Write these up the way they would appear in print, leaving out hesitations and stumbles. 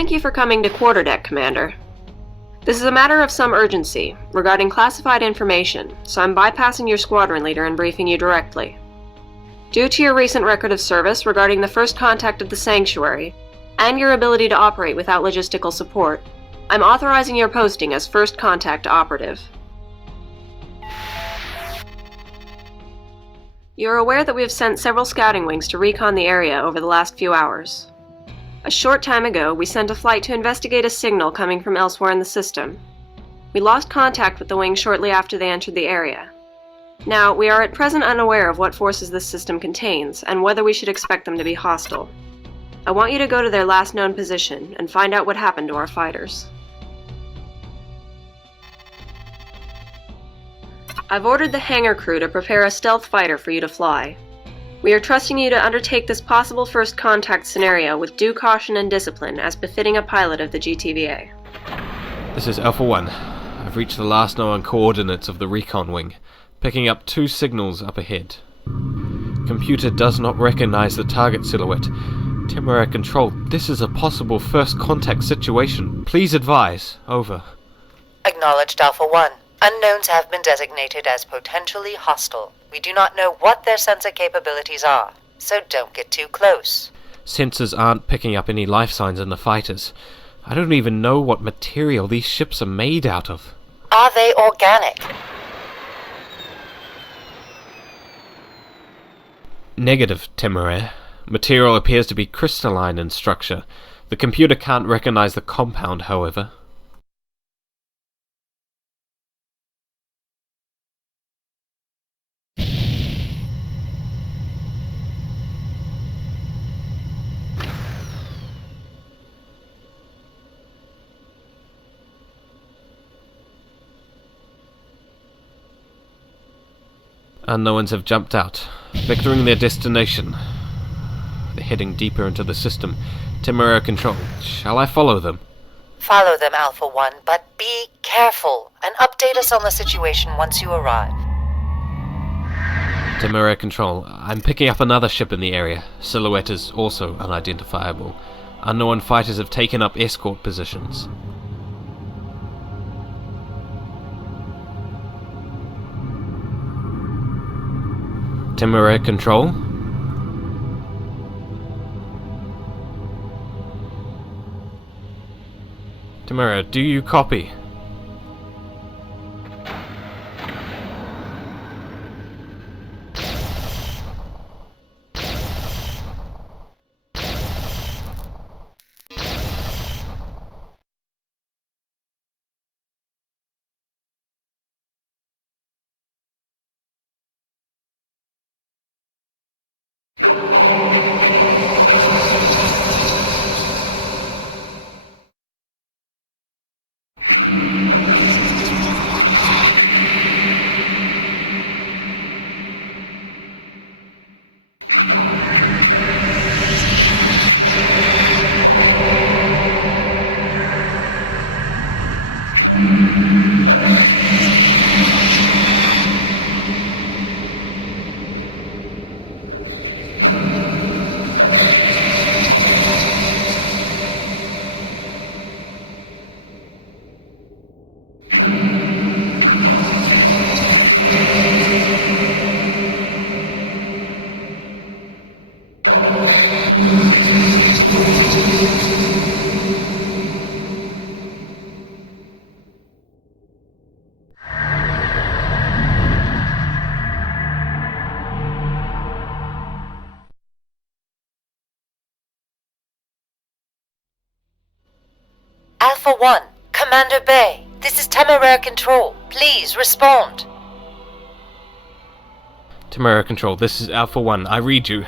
Thank you for coming to Quarterdeck, Commander. This is a matter of some urgency, regarding classified information, so I'm bypassing your squadron leader and briefing you directly. Due to your recent record of service regarding the first contact of the Sanctuary, and your ability to operate without logistical support, I'm authorizing your posting as First Contact Operative. You're aware that we have sent several scouting wings to recon the area over the last few hours. A short time ago, we sent a flight to investigate a signal coming from elsewhere in the system. We lost contact with the wing shortly after they entered the area. Now, we are at present unaware of what forces this system contains, and whether we should expect them to be hostile. I want you to go to their last known position, and find out what happened to our fighters. I've ordered the hangar crew to prepare a stealth fighter for you to fly. We are trusting you to undertake this possible first contact scenario with due caution and discipline as befitting a pilot of the GTVA. This is Alpha 1. I've reached the last known coordinates of the recon wing, picking up 2 signals up ahead. Computer does not recognize the target silhouette. Temporary control, this is a possible first contact situation. Please advise. Over. Acknowledged Alpha 1. Unknowns have been designated as potentially hostile. We do not know what their sensor capabilities are, so don't get too close. Sensors aren't picking up any life signs in the fighters. I don't even know what material these ships are made out of. Are they organic? Negative, Temeraire. Material appears to be crystalline in structure. The computer can't recognize the compound, however. Unknowns have jumped out, vectoring their destination. They're heading deeper into the system. Temeraire control. Shall I follow them? Follow them, Alpha 1, but be careful, and update us on the situation once you arrive. Temeraire control. I'm picking up another ship in the area. Silhouette is also unidentifiable. Unknown fighters have taken up escort positions. Temeraire control. Temeraire, do you copy? Alpha 1, Commander Bay, this is Temeraire Control. Please respond. Temeraire control, this is Alpha 1. I read you.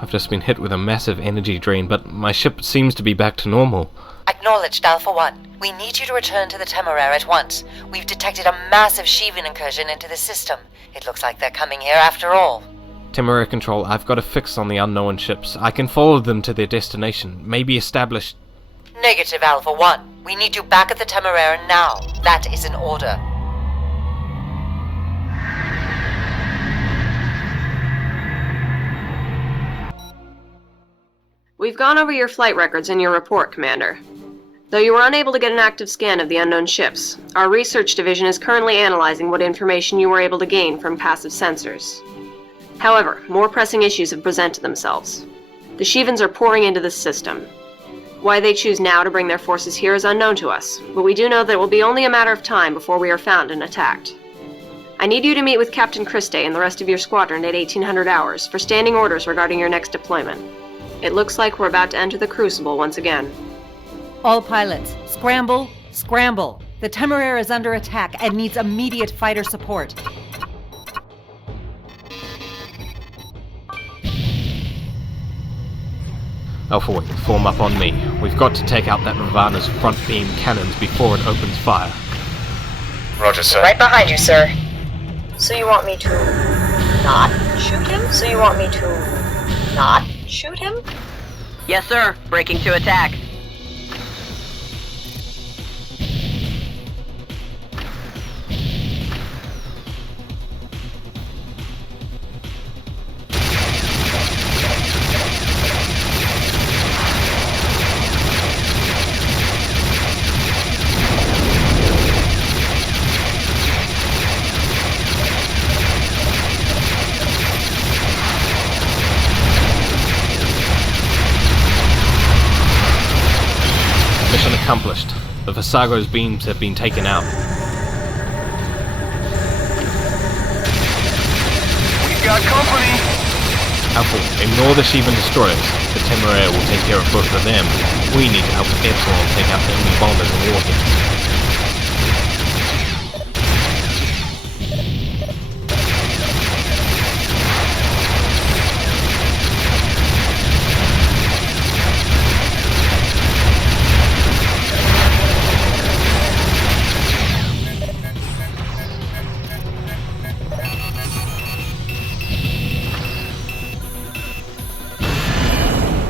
I've just been hit with a massive energy drain, but my ship seems to be back to normal. Acknowledged, Alpha 1. We need you to return to the Temeraire at once. We've detected a massive Shivan incursion into the system. It looks like they're coming here after all. Temeraire control, I've got a fix on the unknown ships. I can follow them to their destination. Maybe establish... Negative, Alpha 1. We need you back at the Temeraire now. That is an order. We've gone over your flight records in your report, Commander. Though you were unable to get an active scan of the unknown ships, our research division is currently analyzing what information you were able to gain from passive sensors. However, more pressing issues have presented themselves. The Shivans are pouring into this system. Why they choose now to bring their forces here is unknown to us, but we do know that it will be only a matter of time before we are found and attacked. I need you to meet with Captain Christe and the rest of your squadron at 1800 hours for standing orders regarding your next deployment. It looks like we're about to enter the Crucible once again. All pilots, scramble, scramble. The Temeraire is under attack and needs immediate fighter support. Alpha Wing, form up on me. We've got to take out that Ravana's front beam cannons before it opens fire. Roger, sir. Right behind you, sir. So you want me to not shoot him? So you want me to not shoot him? Yes, sir. Breaking to attack. Mission accomplished. The Visago's beams have been taken out. We've got company! Alpha, ignore the Shivan destroyers. The Temeraire will take care of both of them. We need to help Epsilon take out the enemy bombers and warheads.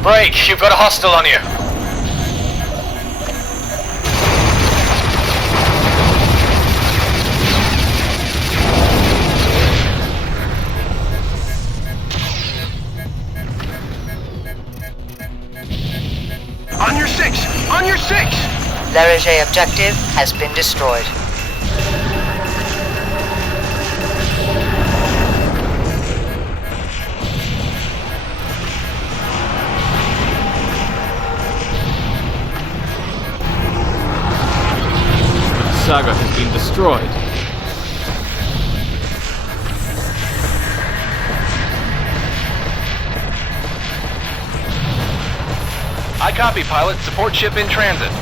Break! You've got a hostile on you! On your six! On your six! L'Ereger objective has been destroyed. Saga has been destroyed. I copy, pilot. Support ship in transit.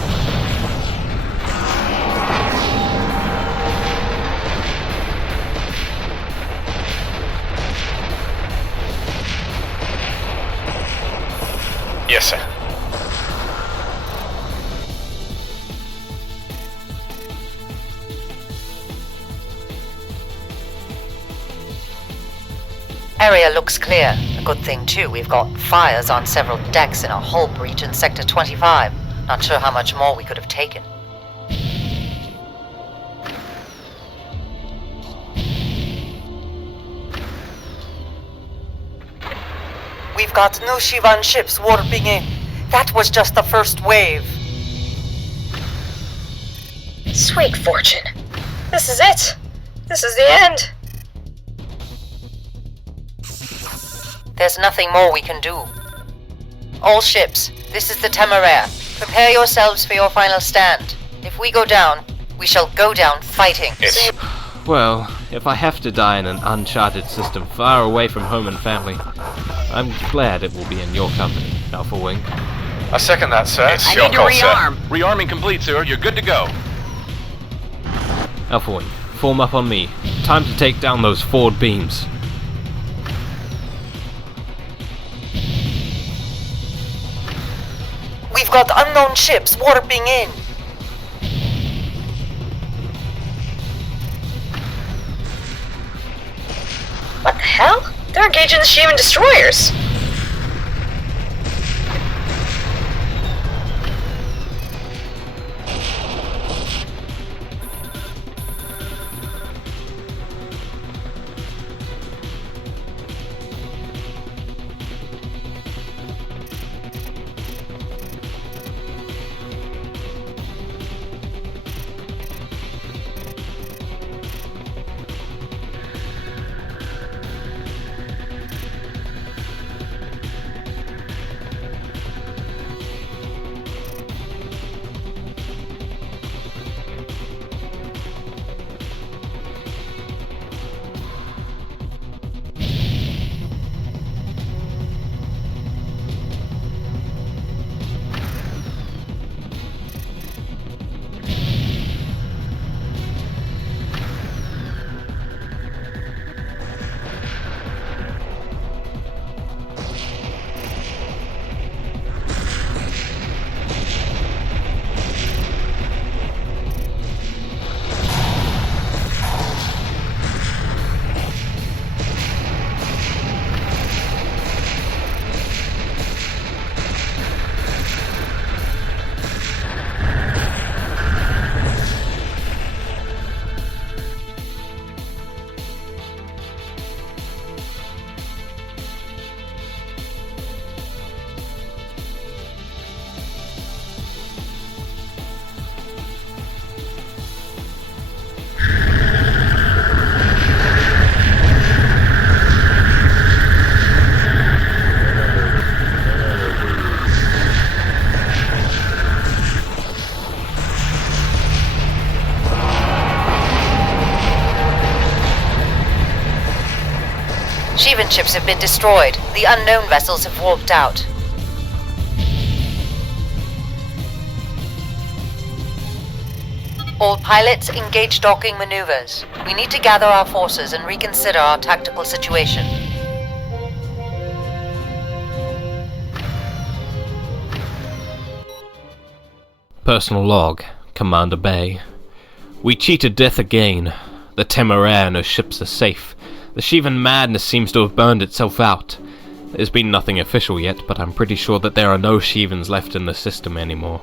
Yes, sir. Area looks clear. A good thing, too. We've got fires on several decks in a hull breach in Sector 25. Not sure how much more we could have taken. We've got new Shivan ships warping in. That was just the first wave. Sweet fortune. This is it. This is the end. There's nothing more we can do. All ships, this is the Temeraire. Prepare yourselves for your final stand. If we go down, we shall go down fighting. Yes. Well, if I have to die in an uncharted system far away from home and family, I'm glad it will be in your company, Alpha Wing. I second that, sir. It's I your need to call, rearm. sir. Rearming complete, sir. You're good to go. Alpha Wing, form up on me. Time to take down those forward beams. We've got unknown ships warping in. What the hell? They're engaging the Shivan destroyers. Shivan ships have been destroyed. The unknown vessels have warped out. All pilots, engage docking maneuvers. We need to gather our forces and reconsider our tactical situation. Personal log, Commander Bay. We cheated death again. The Temeraire and her ships are safe. The Shivan madness seems to have burned itself out. There's been nothing official yet, but I'm pretty sure that there are no Shivans left in the system anymore.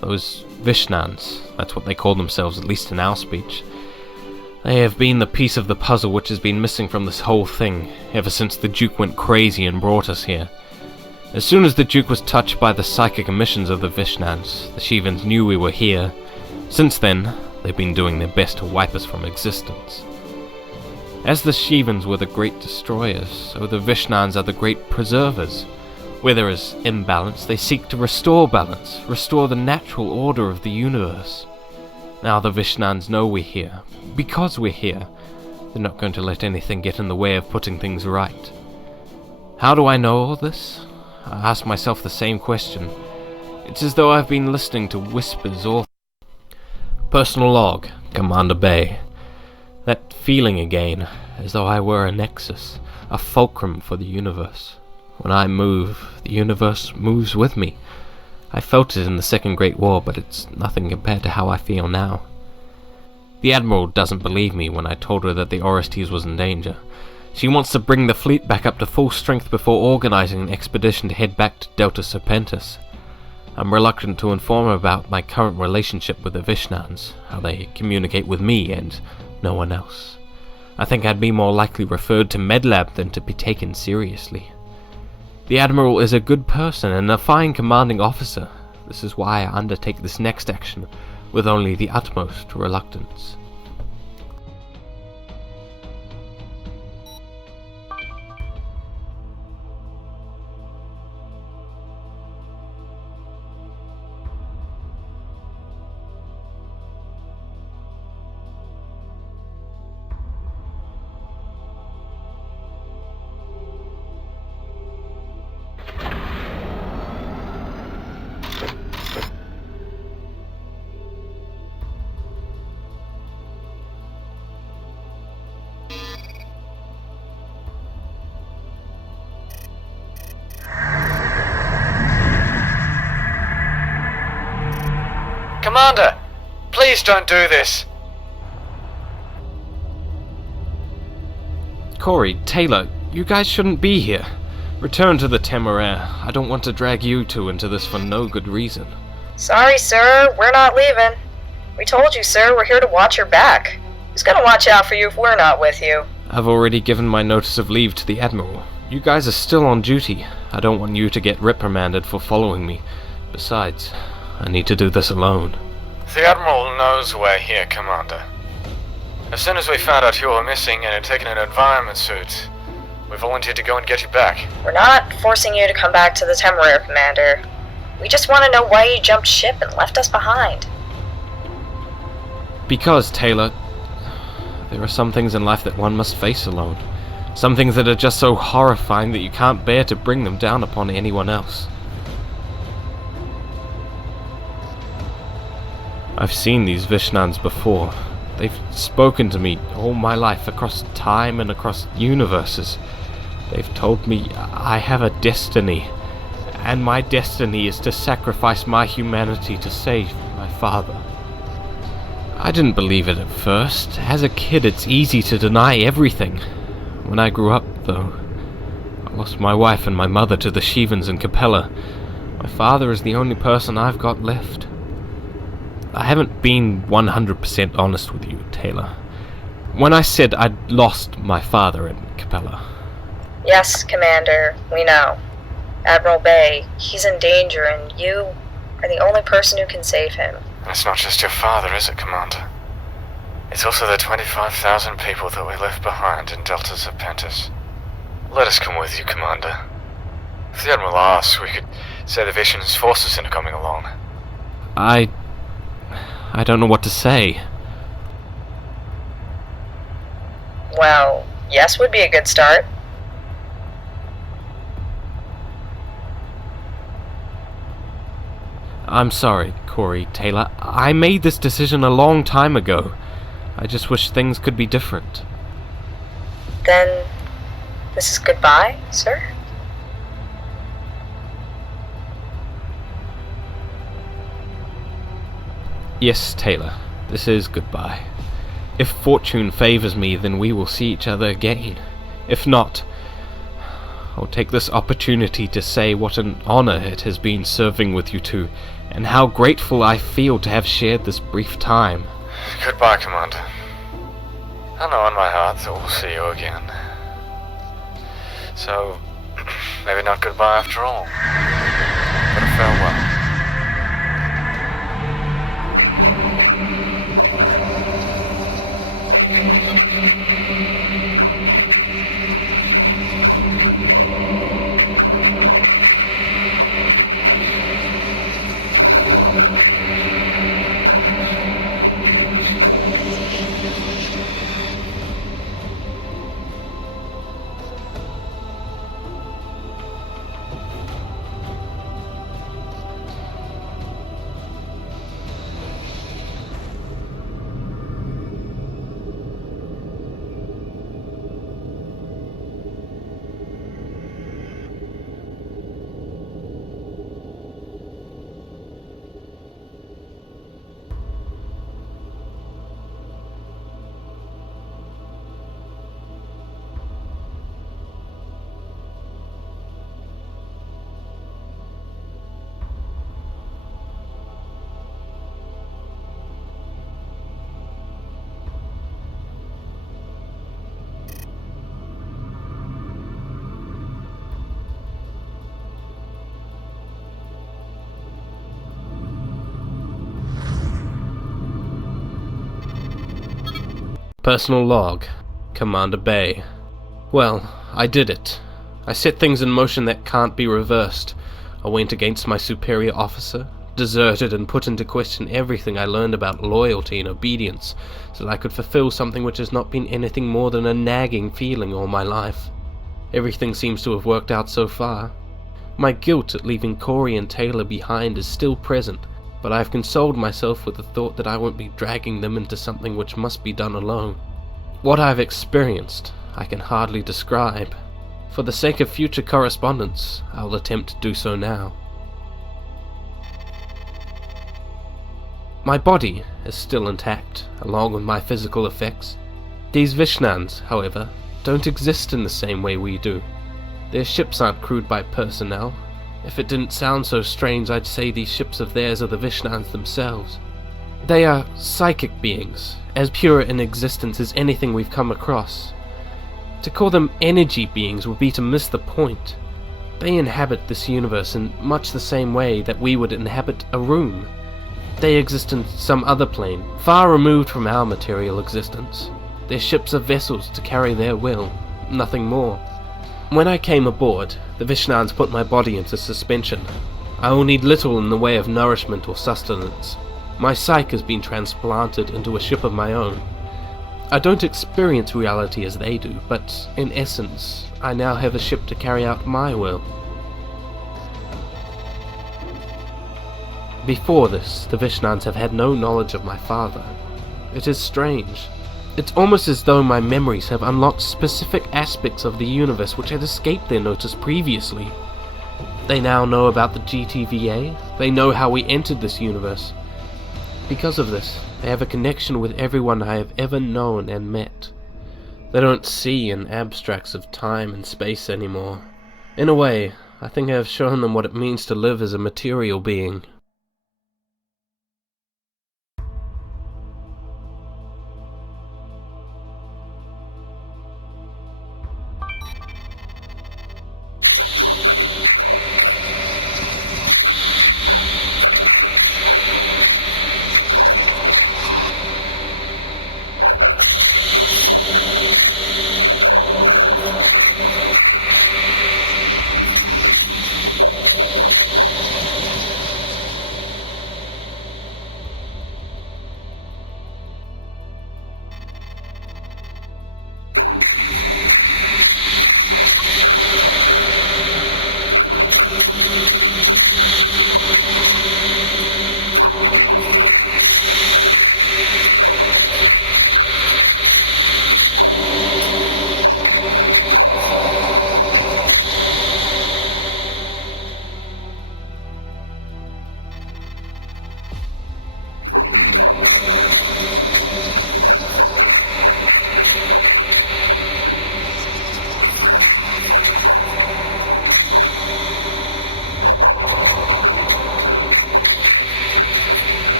Those Vishnans, that's what they call themselves, at least in our speech. They have been the piece of the puzzle which has been missing from this whole thing, ever since the Duke went crazy and brought us here. As soon as the Duke was touched by the psychic emissions of the Vishnans, the Shivans knew we were here. Since then, they've been doing their best to wipe us from existence. As the Shivans were the great destroyers, so the Vishnans are the great preservers. Where there is imbalance, they seek to restore balance, restore the natural order of the universe. Now the Vishnans know we're here. Because we're here, they're not going to let anything get in the way of putting things right. How do I know all this? I ask myself the same question. It's as though I've been listening to whispers all... Personal log, Commander Bay. That feeling again, as though I were a nexus, a fulcrum for the universe. When I move, the universe moves with me. I felt it in the Second Great War, but it's nothing compared to how I feel now. The Admiral doesn't believe me when I told her that the Orestes was in danger. She wants to bring the fleet back up to full strength before organizing an expedition to head back to Delta Serpentis. I'm reluctant to inform her about my current relationship with the Vishnans, how they communicate with me and no one else. I think I'd be more likely referred to Medlab than to be taken seriously. The Admiral is a good person and a fine commanding officer. This is why I undertake this next action with only the utmost reluctance. Commander, please don't do this. Corey, Taylor, you guys shouldn't be here. Return to the Temeraire. I don't want to drag you two into this for no good reason. Sorry, sir, we're not leaving. We told you, sir, we're here to watch your back. Who's gonna watch out for you if we're not with you? I've already given my notice of leave to the Admiral. You guys are still on duty. I don't want you to get reprimanded for following me. Besides, I need to do this alone. The Admiral knows we're here, Commander. As soon as we found out you were missing and had taken an environment suit, we volunteered to go and get you back. We're not forcing you to come back to the Temeraire, Commander. We just want to know why you jumped ship and left us behind. Because, Taylor, there are some things in life that one must face alone. Some things that are just so horrifying that you can't bear to bring them down upon anyone else. I've seen these Vishnans before. They've spoken to me all my life, across time and across universes. They've told me I have a destiny, and my destiny is to sacrifice my humanity to save my father. I didn't believe it at first. As a kid, it's easy to deny everything. When I grew up, though, I lost my wife and my mother to the Shivans and Capella. My father is the only person I've got left. I haven't been 100% honest with you, Taylor. When I said I'd lost my father in Capella. Yes, Commander, we know. Admiral Bay, he's in danger and you are the only person who can save him. And it's not just your father, is it, Commander? It's also the 25,000 people that we left behind in Delta Serpentis. Let us come with you, Commander. If the Admiral asks, we could say the Vision's forces are coming along. I don't know what to say. Well, Yes would be a good start. I'm sorry, Corey, Taylor. I made this decision a long time ago. I just wish things could be different. Then, this is goodbye, sir? Yes, Taylor, this is goodbye. If fortune favors me, then we will see each other again. If not, I'll take this opportunity to say what an honor it has been serving with you two, and how grateful I feel to have shared this brief time. Goodbye, Commander. I know in my heart that we'll see you again. So, maybe not goodbye after all, but a farewell. Personal log, Commander Bay. Well, I did it. I set things in motion that can't be reversed. I went against my superior officer, deserted and put into question everything I learned about loyalty and obedience, so that I could fulfill something which has not been anything more than a nagging feeling all my life. Everything seems to have worked out so far. My guilt at leaving Corey and Taylor behind is still present, but I have consoled myself with the thought that I won't be dragging them into something which must be done alone. What I have experienced, I can hardly describe. For the sake of future correspondence, I'll attempt to do so now. My body is still intact, along with my physical effects. These Vishnans, however, don't exist in the same way we do. Their ships aren't crewed by personnel. If it didn't sound so strange, I'd say these ships of theirs are the Vishnans themselves. They are psychic beings, as pure in existence as anything we've come across. To call them energy beings would be to miss the point. They inhabit this universe in much the same way that we would inhabit a room. They exist in some other plane, far removed from our material existence. Their ships are vessels to carry their will, nothing more. When I came aboard, the Vishnans put my body into suspension. I will need little in the way of nourishment or sustenance. My psyche has been transplanted into a ship of my own. I don't experience reality as they do, but in essence, I now have a ship to carry out my will. Before this, the Vishnans have had no knowledge of my father. It is strange. It's almost as though my memories have unlocked specific aspects of the universe which had escaped their notice previously. They now know about the GTVA, they know how we entered this universe. Because of this, they have a connection with everyone I have ever known and met. They don't see in abstracts of time and space anymore. In a way, I think I have shown them what it means to live as a material being.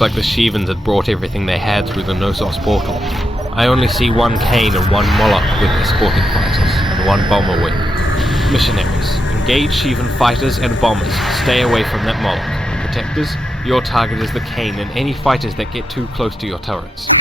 Looks like the Shivans had brought everything they had through the Knossos portal. I only see one Kane and one Moloch with escorting fighters, and one bomber wing. Missionaries, engage Shivan fighters and bombers. Stay away from that Moloch. Protectors, your target is the Kane and any fighters that get too close to your turrets.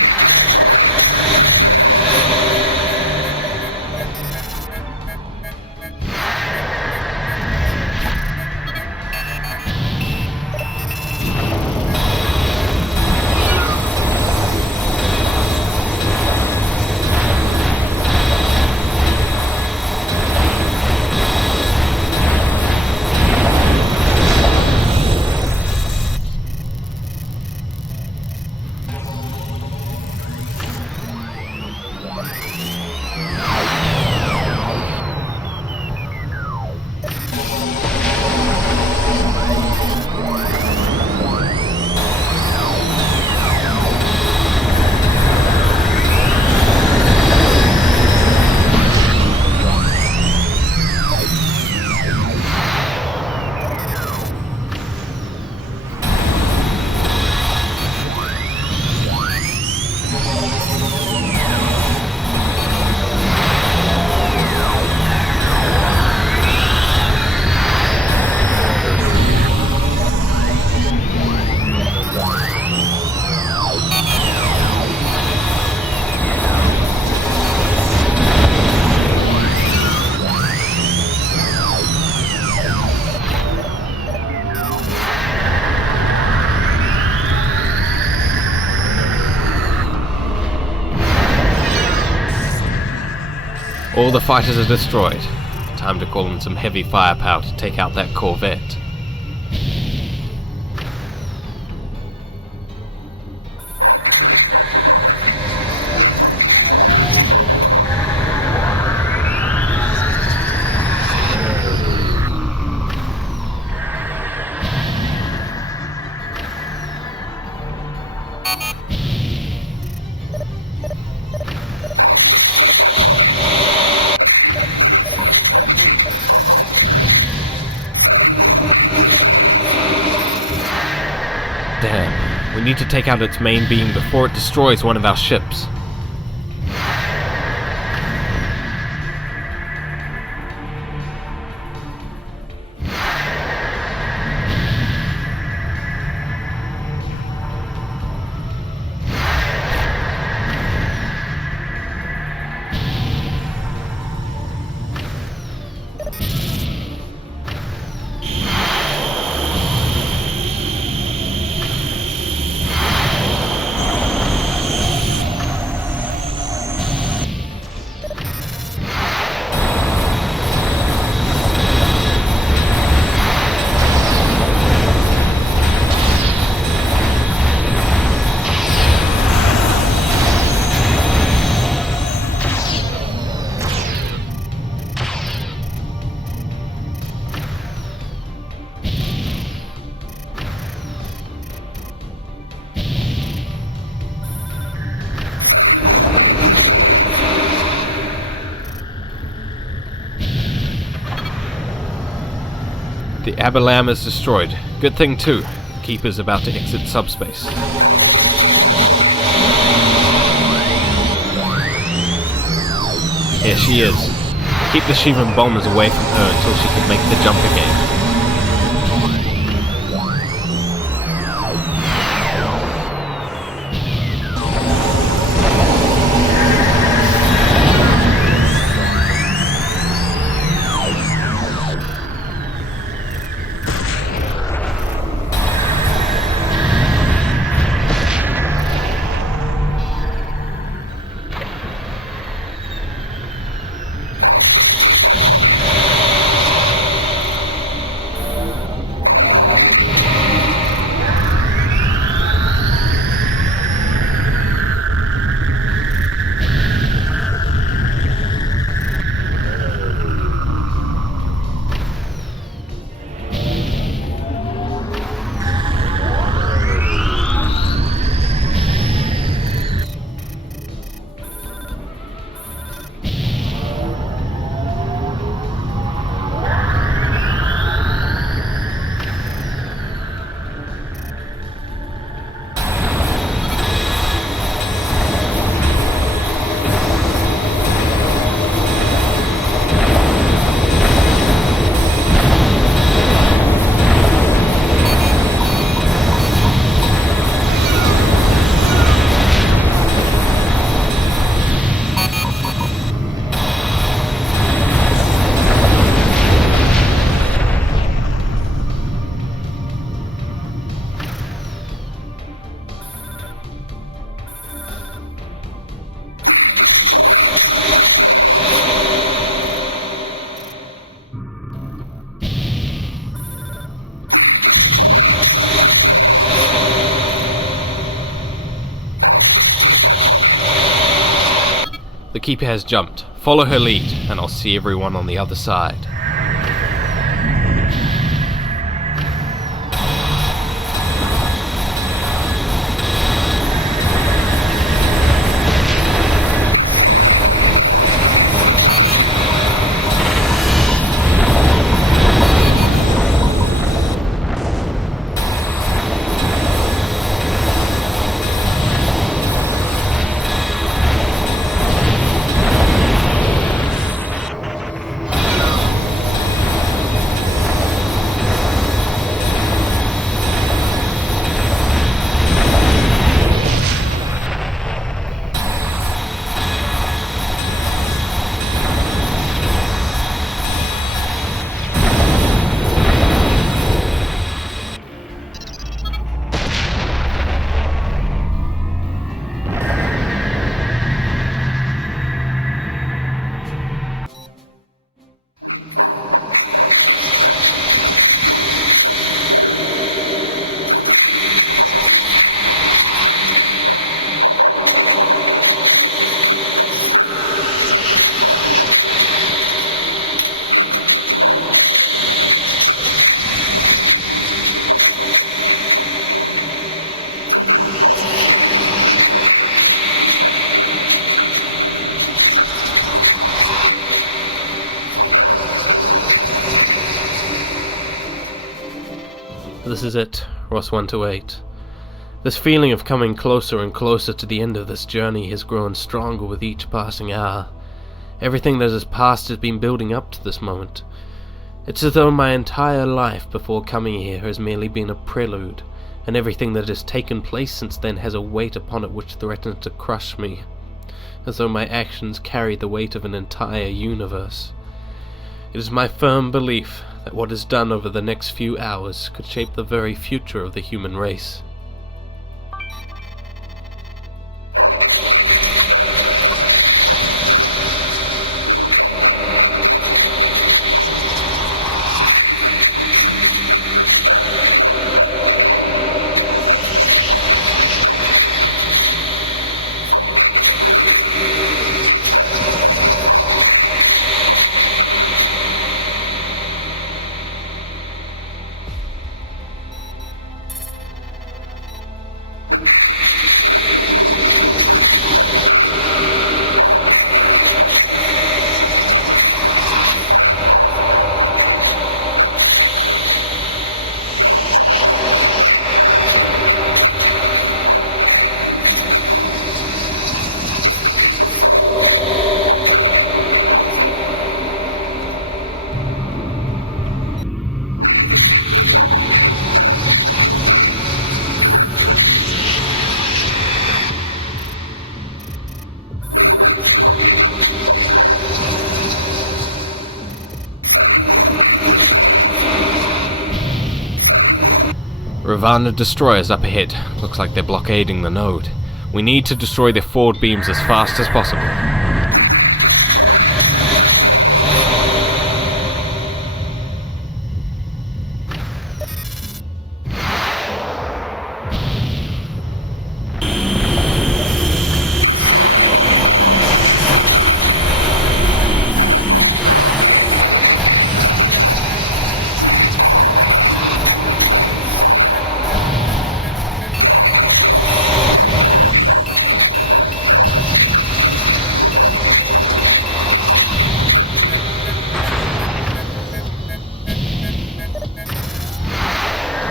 All the fighters are destroyed. Time to call in some heavy firepower to take out that Corvette. Damn, we need to take out its main beam before it destroys one of our ships. The Abalam is destroyed. Good thing too. The Keeper's about to exit subspace. Here she is. Keep the Shivan bombers away from her until she can make the jump again. Keeper has jumped. Follow her lead, and I'll see everyone on the other side. This is it, Ross 128. This feeling of coming closer and closer to the end of this journey has grown stronger with each passing hour. Everything that has passed has been building up to this moment. It's as though my entire life before coming here has merely been a prelude, and everything that has taken place since then has a weight upon it which threatens to crush me, as though my actions carry the weight of an entire universe. It is my firm belief that what is done over the next few hours could shape the very future of the human race. Ravana destroyers up ahead. Looks like they're blockading the node. We need to destroy their forward beams as fast as possible.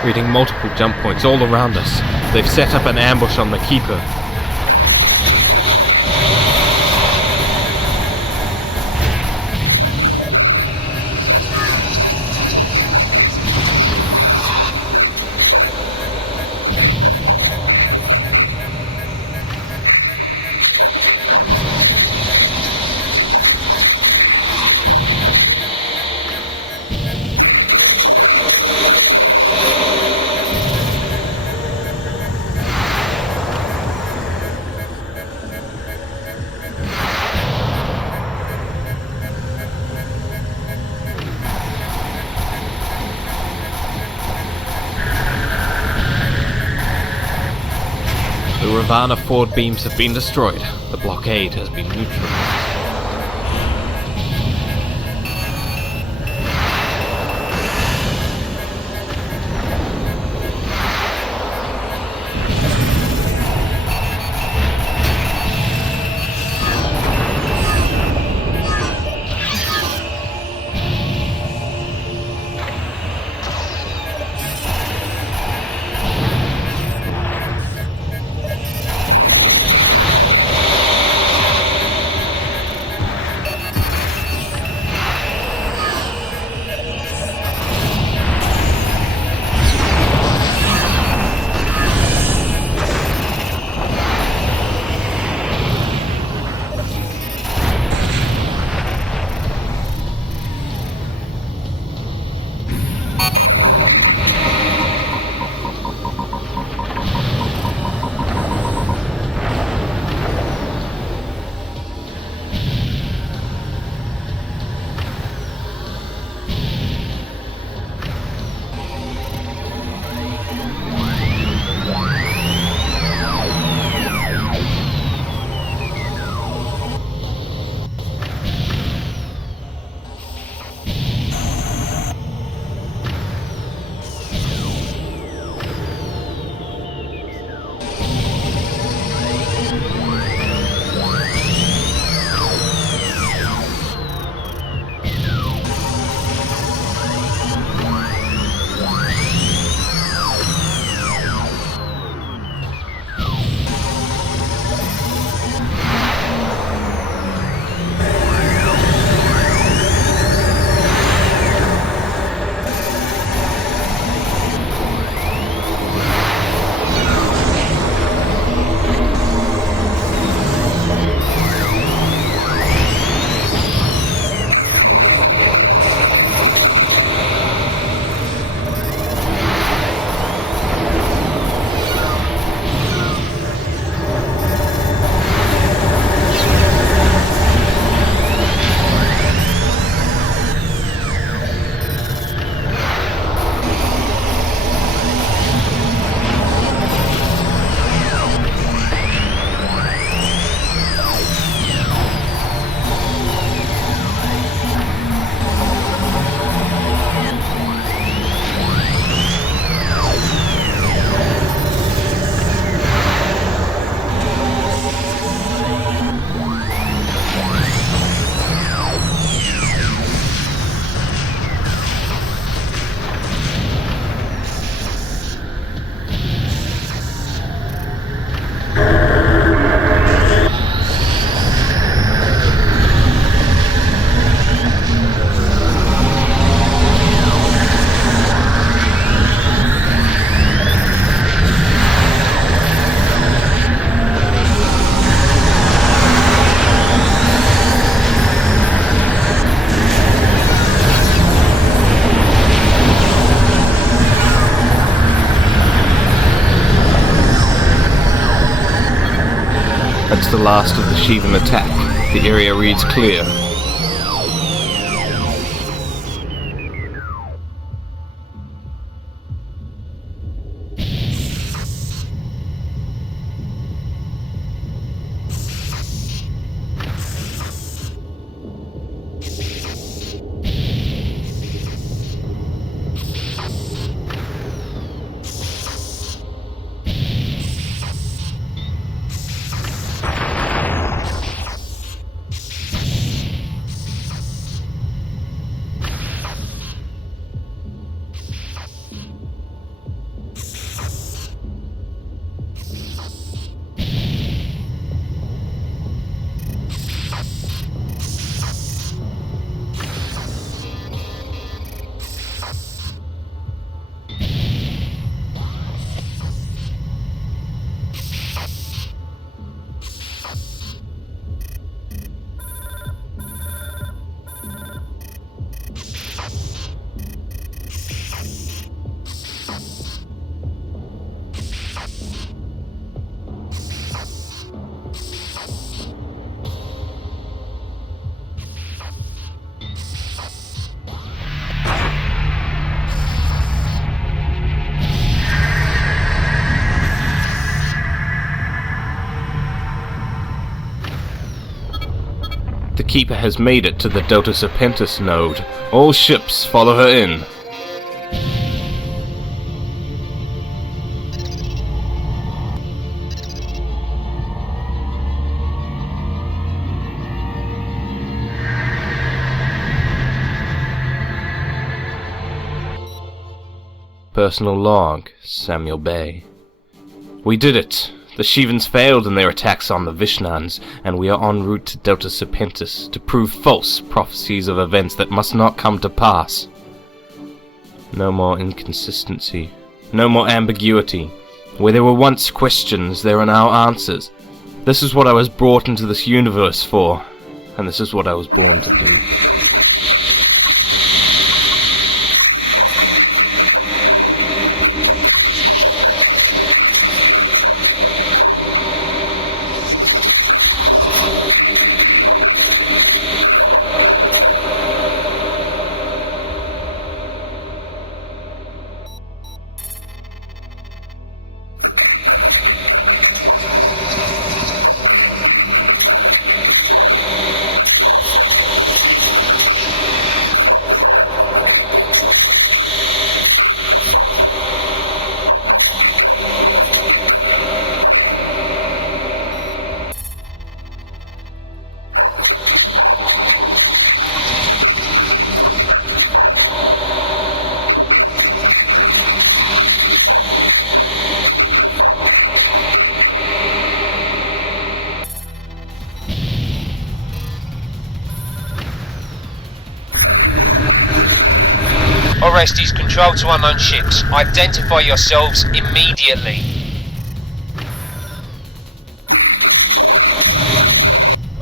Reading multiple jump points all around us. They've set up an ambush on the Keeper. The Ravana forward beams have been destroyed. The blockade has been neutralized. That's the last of the Shivan attack. The area reads clear. The Keeper has made it to the Delta Serpentis node. All ships follow her in. Personal log, Samuel Bay. We did it! The Shivans failed in their attacks on the Vishnans, and we are en route to Delta Serpentis to prove false prophecies of events that must not come to pass. No more inconsistency. No more ambiguity. Where there were once questions, there are now answers. This is what I was brought into this universe for, and this is what I was born to do. Orestes, control to unknown ships. Identify yourselves immediately.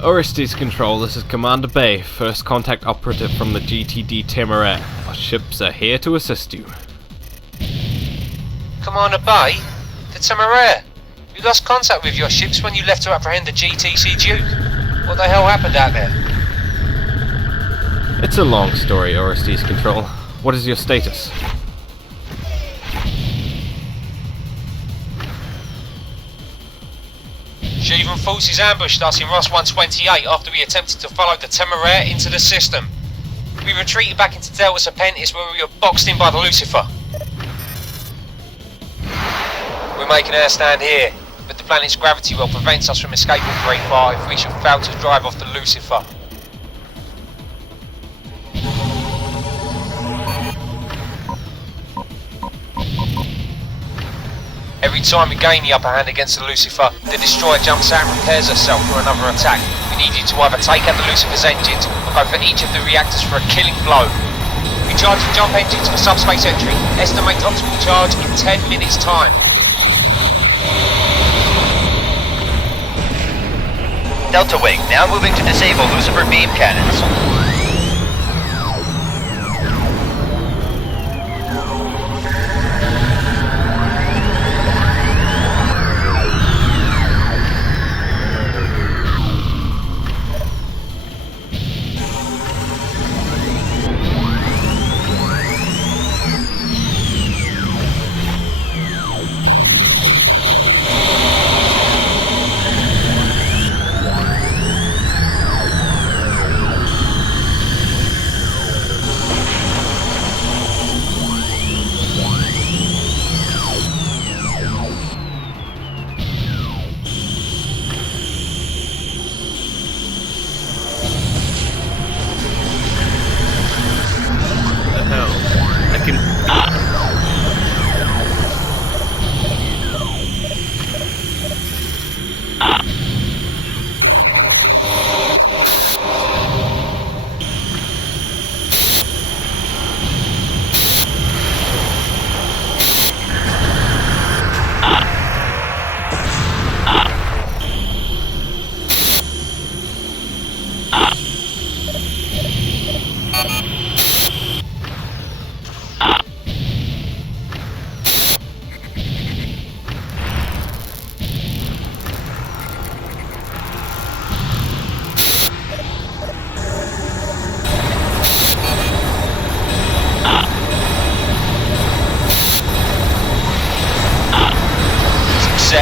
Orestes Control, this is Commander Bay, first contact operative from the GTD Temeraire. Our ships are here to assist you. Commander Bay? The Temeraire? You lost contact with your ships when you left to apprehend the GTC Duke. What the hell happened out there? It's a long story, Orestes Control. What is your status? Shivan forces ambushed us in Ross 128 after we attempted to follow the Temeraire into the system. We retreated back into Delta Serpentis where we were boxed in by the Lucifer. We're making our stand here, but the planet's gravity well prevents us from escaping very far if we should fail to drive off the Lucifer. Every time we gain the upper hand against the Lucifer, the destroyer jumps out and prepares herself for another attack. We need you to either take out the Lucifer's engines or go for each of the reactors for a killing blow. We charge the jump engines for subspace entry. Estimate optimal charge in 10 minutes time. Delta Wing, now moving to disable Lucifer beam cannons.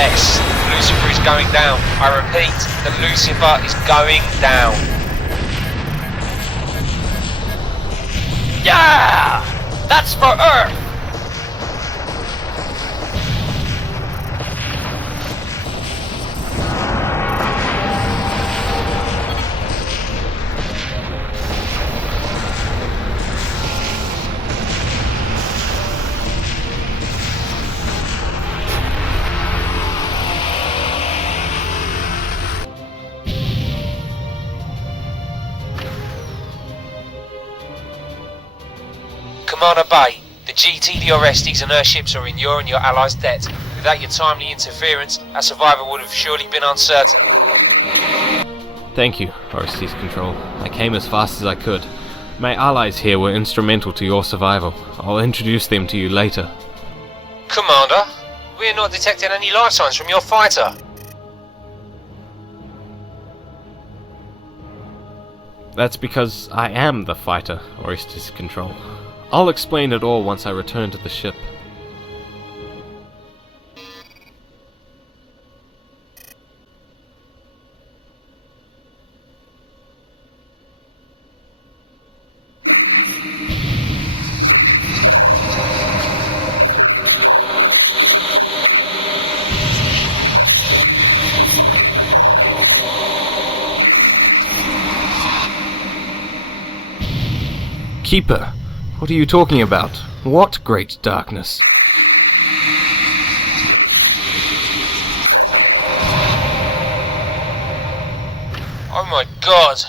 Yes, Lucifer is going down. I repeat, the Lucifer is going down. Yeah! That's for Earth! Commander Bay, the GT, the Orestes and her ships are in your and your allies' debt. Without your timely interference, our survival would have surely been uncertain. Thank you, Orestes Control. I came as fast as I could. My allies here were instrumental to your survival. I'll introduce them to you later. Commander, we're not detecting any life signs from your fighter. That's because I am the fighter, Orestes Control. I'll explain it all once I return to the ship. Keeper, what are you talking about? What great darkness? Oh my god,